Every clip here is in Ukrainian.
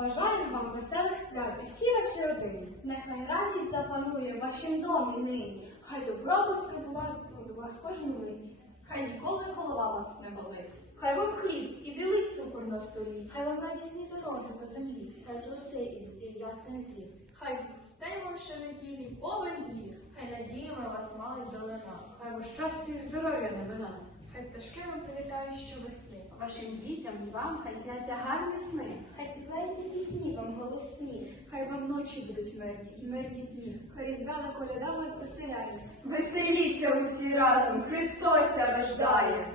Бажаємо вам веселих свят і всі ваші родини. Нехай радість запанує в вашім домі нині. Хай добробут прибуває до вас кожну мить. Хай ніколи голова вас не болить. Хай вам хліб і білий цукор на столі. Хай вам радісні дороги по землі, хай зроси і, ясний світ. Хай стей вам щонеділі повен вір. Хай надіями вас мали долина. Хай вас щастя і здоров'я новина. Хай пташки вам прилітають щовесни. Вашим дітям і вам хай сняться гарні сни. Хай співаються пісні вам голосні. Хай вам ночі будуть мирні і мирні дні. Хай різдвяна коляда вас веселяє. Веселіться усі разом, Христос ся рождає.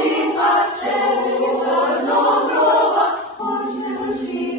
Чика, чека, доброва, хоч не руші.